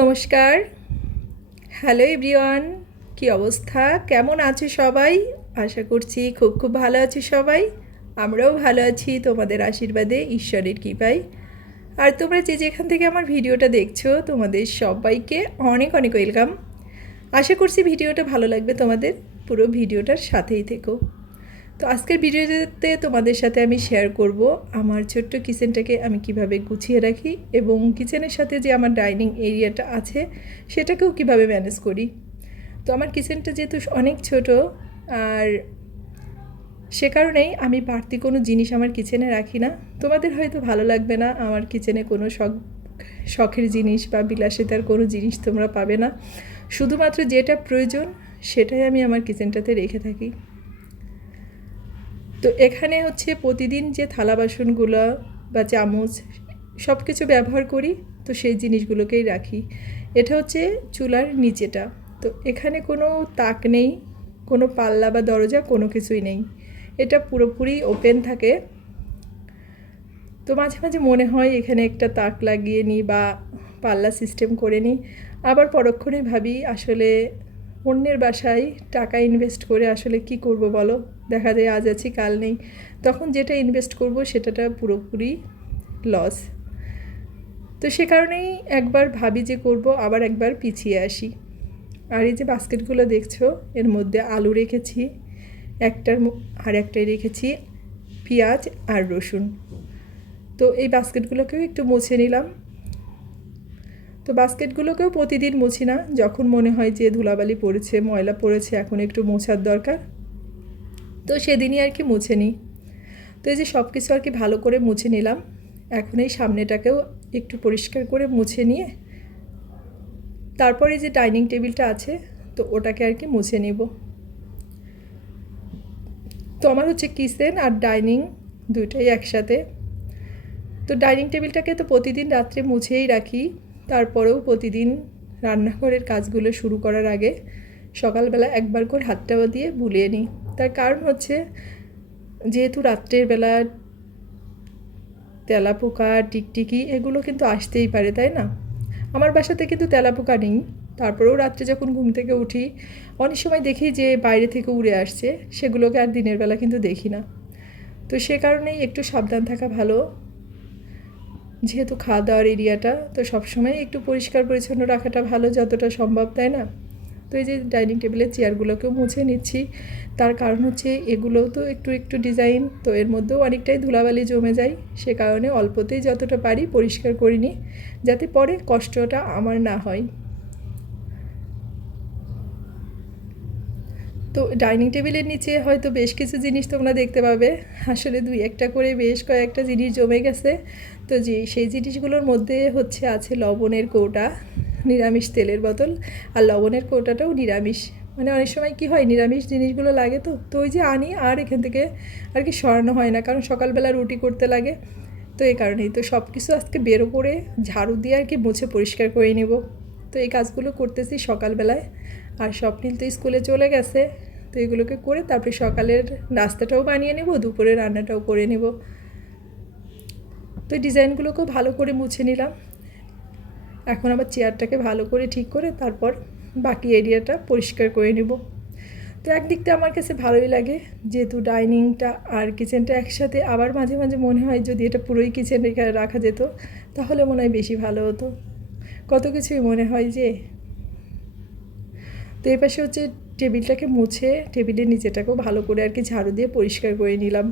নমস্কার। Hello everyone কি অবস্থা? কেমন আছে সবাই? আশা করছি খুব খুব ভালো আছে সবাই। আমরাও ভালো আছি, তোমাদের আশীর্বাদে, ঈশ্বরের কৃপায়। আর তোমরা যে যেখান থেকে আমার ভিডিওটা দেখছ, তোমাদের সবাইকে অনেক অনেক ওয়েলকাম আশা করছি ভিডিওটা ভালো লাগবে তোমাদের, পুরো ভিডিওটার সাথেই থেকো। তো আজকের ভিডিওতে তোমাদের সাথে আমি শেয়ার করব আমার ছোট্ট কিচেনটাকে আমি কীভাবে গুছিয়ে রাখি এবং কিচেনের সাথে যে আমার ডাইনিং এরিয়াটা আছে, সেটাকেও কীভাবে ম্যানেজ করি। তো আমার কিচেনটা যেহেতু অনেক ছোট, আর সে কারণেই আমি বাড়তি কোনো জিনিস আমার কিচেনে রাখি না। তোমাদের হয়তো ভালো লাগবে না, আমার কিচেনে কোনো শখ, শখের জিনিস বা বিলাসিতার কোনো জিনিস তোমরা পাবে না। শুধুমাত্র যেটা প্রয়োজন, সেটাই আমি আমার কিচেনটাতে রেখে থাকি। তো এখানে হচ্ছে প্রতিদিন যে থালা বাসনগুলো বা চামচ সব কিছু ব্যবহার করি, তো সেই জিনিসগুলোকেই রাখি। এটা হচ্ছে চুলার নিচেটা। তো এখানে কোনো তাক নেই, কোনো পাল্লা বা দরজা, কোনো কিছুই নেই। এটা পুরোপুরি ওপেন থাকে। তো মাঝে মাঝে মনে হয় এখানে একটা তাক লাগিয়ে নিই বা পাল্লা সিস্টেম করে নিই। আবার পরক্ষণে ভাবি আসলে অন্যের বাসায় টাকা ইনভেস্ট করে আসলে কি করব বলো? দেখা যায় আজ আছি, কাল নেই। তখন যেটা ইনভেস্ট করব সেটাটা পুরোপুরি লস তো সে কারণেই একবার ভাবি যে করব, আবার একবার পিছিয়ে আসি। আর এই যে বাস্কেটগুলো দেখছ, এর মধ্যে আলু রেখেছি, একটার আর একটাই রেখেছি, পেঁয়াজ আর রসুন। তো এই বাস্কেটগুলোকেও একটু মুছে নিলাম। তো বাস্কেটগুলোকেও প্রতিদিন মুছি না, যখন মনে হয় যে ধুলাবালি পড়েছে, ময়লা পড়েছে, এখন একটু মোছার দরকার। তো সেদিনই আর কি মুছে নিই। তো এই যে সব কিছু আর কি ভালো করে মুছে নিলাম। এখন এই সামনেটাকেও একটু পরিষ্কার করে মুছে নিয়ে, তারপরে যে ডাইনিং টেবিলটা আছে, তো ওটাকে আর কি মুছে নিব। তো আমার হচ্ছে কিচেন আর ডাইনিং দুইটাই একসাথে। তো ডাইনিং টেবিলটাকে তো প্রতিদিন রাত্রে মুছেই রাখি। তারপরেও প্রতিদিন রান্নাঘরের কাজগুলো শুরু করার আগে সকালবেলা একবার করে হাতটা দিয়ে বুলিয়ে নিই। তার কারণ হচ্ছে, যেহেতু রাত্রের বেলা তেলাপোকা, টিকটিকি এগুলো কিন্তু আসতেই পারে, তাই না? আমার বাসাতে কিন্তু তেলাপোকা নেই। তারপরেও রাত্রে যখন ঘুম থেকে উঠি, অনেক সময় দেখি যে বাইরে থেকে উড়ে আসছে, সেগুলোকে আর দিনের বেলা কিন্তু দেখি না। তো সে কারণেই একটু সাবধান থাকা ভালো। যেহেতু খাওয়া দাওয়ার এরিয়াটা, তো সবসময় একটু পরিষ্কার পরিচ্ছন্ন রাখাটা ভালো যতটা সম্ভব, তাই না? তো এই যে ডাইনিং টেবিলের চেয়ারগুলোকেও মুছে নিচ্ছি। তার কারণ হচ্ছে এগুলোও তো একটু একটু ডিজাইন, তো এর মধ্যেও অনেকটাই ধুলাবালি জমে যায়। সে কারণে অল্পতেই যতটা পারি পরিষ্কার করিনি যাতে পরে কষ্টটা আমার না হয়। তো ডাইনিং টেবিলের নিচে হয়তো বেশ কিছু জিনিস তোমরা দেখতে পাবে। আসলে দুই একটা করে বেশ কয়েকটা জিনিস জমে গেছে। তো যে সেই জিনিসগুলোর মধ্যে হচ্ছে আছে লবণের কৌটা, নিরামিষ তেলের বোতল আর লবণের কৌটাটাও নিরামিষ। মানে অনেক সময় কি হয়, নিরামিষ জিনিসগুলো লাগে তো। তো ওই যে আনি আর এখান থেকে আর কি সরানো হয় না, কারণ সকালবেলা রুটি করতে লাগে। তো এই কারণেই। তো সব কিছু আজকে বেরো করে ঝাড়ু দিয়ে আর কি মুছে পরিষ্কার করে নেব। তো এই কাজগুলো করতেছি সকালবেলায়। আর স্বপ্নিল তো স্কুলে চলে গেছে, তো এগুলোকে করে তারপরে সকালের নাস্তাটাও বানিয়ে নেব, দুপুরে রান্নাটাও করে নেব। তো ডিজাইনগুলোকেও ভালো করে মুছে নিলাম। এখন আবার চেয়ারটাকে ভালো করে ঠিক করে তারপর বাকি এরিয়াটা পরিষ্কার করে নেব। তো একদিক দিয়ে আমার কাছে ভালোই লাগে, যেহেতু ডাইনিংটা আর কিচেনটা একসাথে আবার মাঝে মাঝে মনে হয় যদি এটা পুরোই কিচেন রাখা যেত, তাহলে মনে হয় বেশি ভালো হতো। কত কিছুই মনে হয় যে, তো এই পাশে হচ্ছে টেবিলটাকে মুছে টেবিলের নিচেটাকেও ভালো করে আর কি ঝাড়ু দিয়ে পরিষ্কার করে নিলাম।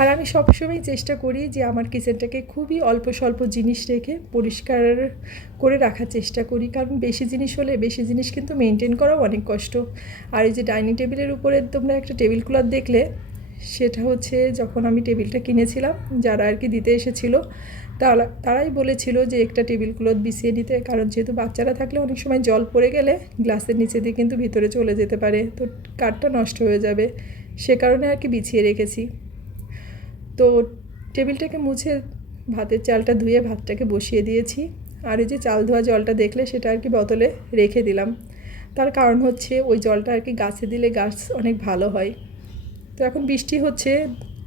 আর আমি সবসময় চেষ্টা করি যে আমার কিচেনটাকে খুবই অল্প স্বল্প জিনিস রেখে পরিষ্কার করে রাখার চেষ্টা করি, কারণ বেশি জিনিস হলে বেশি জিনিস কিন্তু মেনটেন করাও অনেক কষ্ট। আর এই যে ডাইনিং টেবিলের উপরে তোমরা একটা টেবিল ক্লথ দেখলে সেটা হচ্ছে যখন আমি টেবিলটা কিনেছিলাম, যারা আর কি দিতে এসেছিল তারা তারাই বলেছিল যে একটা টেবিল ক্লথ বিছিয়ে নিতে কারণ যেহেতু বাচ্চারা থাকলে অনেক সময় জল পড়ে গেলে গ্লাসের নিচে দিয়ে কিন্তু ভিতরে চলে যেতে পারে, তো কাঠটা নষ্ট হয়ে যাবে, সে কারণে আর কি বিছিয়ে রেখেছি। তো টেবিলটাকে মুছে ভাতের চালটা ধুয়ে ভাতটাকে বসিয়ে দিয়েছি, আর এই যে চাল ধোয়া জলটা দেখলে সেটা আর কি বোতলে রেখে দিলাম। তার কারণ হচ্ছে ওই জলটা আর কি গাছে দিলে গাছ অনেক ভালো হয়। তো এখন বৃষ্টি হচ্ছে,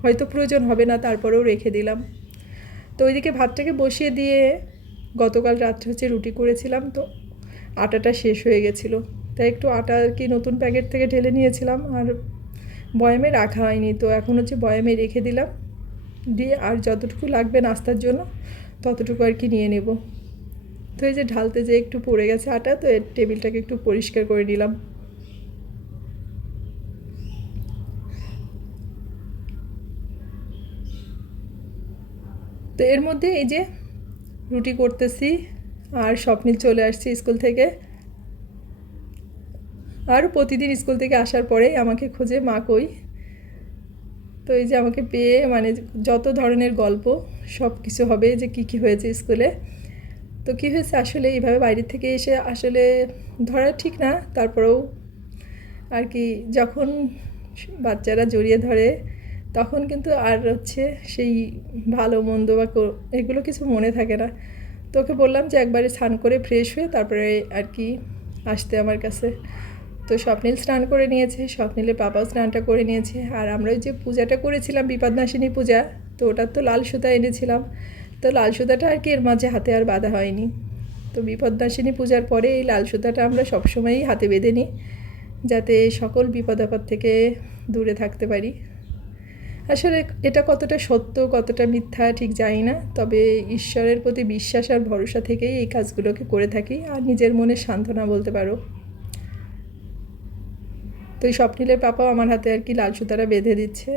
হয়তো প্রয়োজন হবে না, তারপরেও রেখে দিলাম। তো ওইদিকে ভাতটাকে বসিয়ে দিয়ে গতকাল রাত্রে হচ্ছে রুটি করেছিলাম, তো আটাটা শেষ হয়ে গেছিল। তাই একটু আটা আর কি নতুন প্যাকেট থেকে ঢেলে নিয়েছিলাম, আর বয়ামে রাখা হয়নি, তো এখন হচ্ছে বয়ামে রেখে দিলাম। দিয়ে আর যতটুকু লাগবে নাস্তার জন্য, ততটুকু আর কি নিয়ে নেব। তো এই যে ঢালতে যে একটু পড়ে গেছে আটা, তো টেবিলটাকে একটু পরিষ্কার করে নিলাম। তো এর মধ্যে এই যে রুটি করতেছি আর স্বপ্নিল চলে আসছে স্কুল থেকে। আর প্রতিদিন স্কুল থেকে আসার পরে আমাকে খোঁজে মা কই। তো এই যে আমাকে পেয়ে মানে যত ধরনের গল্প সব কিছু হবে যে কি কি হয়েছে স্কুলে। তো কী হয়েছে আসলে এইভাবে বাইরে থেকে এসে আসলে ধরা ঠিক না, তারপরেও আর কি যখন বাচ্চারা জড়িয়ে ধরে তখন কিন্তু আর হচ্ছে সেই ভালো, মন্দ বা এগুলো কিছু মনে থাকে না। তো ওকে বললাম যে একবারে স্নান করে ফ্রেশ হয়ে তারপরে আর কি আসতে আমার কাছে। তো স্বপ্নীল স্নান করে নিয়েছে, স্বপ্নীলের পাপাও স্নানটা করে নিয়েছে। আর আমরা ওই যে পূজাটা করেছিলাম, বিপদনাশিনী পূজা, তো ওটার তো লাল সুতা এনেছিলাম। তো লাল সুতাটা আর কি এর মাঝে হাতে আর বাঁধা হয়নি। তো বিপদনাশিনী পূজার পরে এই লাল সুতাটা আমরা সবসময়ই হাতে বেঁধে নিই, যাতে সকল বিপদ আপদ থেকে দূরে থাকতে পারি। আসলে এটা কতটা সত্য, কতটা মিথ্যা ঠিক জানি না। তবে ঈশ্বরের প্রতি বিশ্বাস আর ভরসা থেকেই এই কাজগুলোকে করে থাকি। আর নিজের মনে সান্ত্বনা বলতে পারো। তো এই স্বপ্নিলের পাপাও আমার হাতে আর কি লাল সুতারা বেঁধে দিচ্ছে।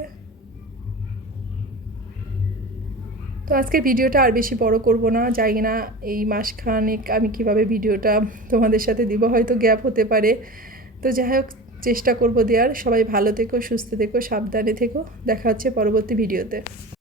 তো আজকে ভিডিওটা আর বেশি বড় করব না। জানি না এই মাসখানেক আমি কীভাবে ভিডিওটা তোমাদের সাথে দিব, হয়তো গ্যাপ হতে পারে। তো যাই হোক চেষ্টা করব দেওয়ার। সবাই ভালো থেকো সুস্থ থেকো সাবধানে থেকো। দেখা হচ্ছে পরবর্তী ভিডিওতে।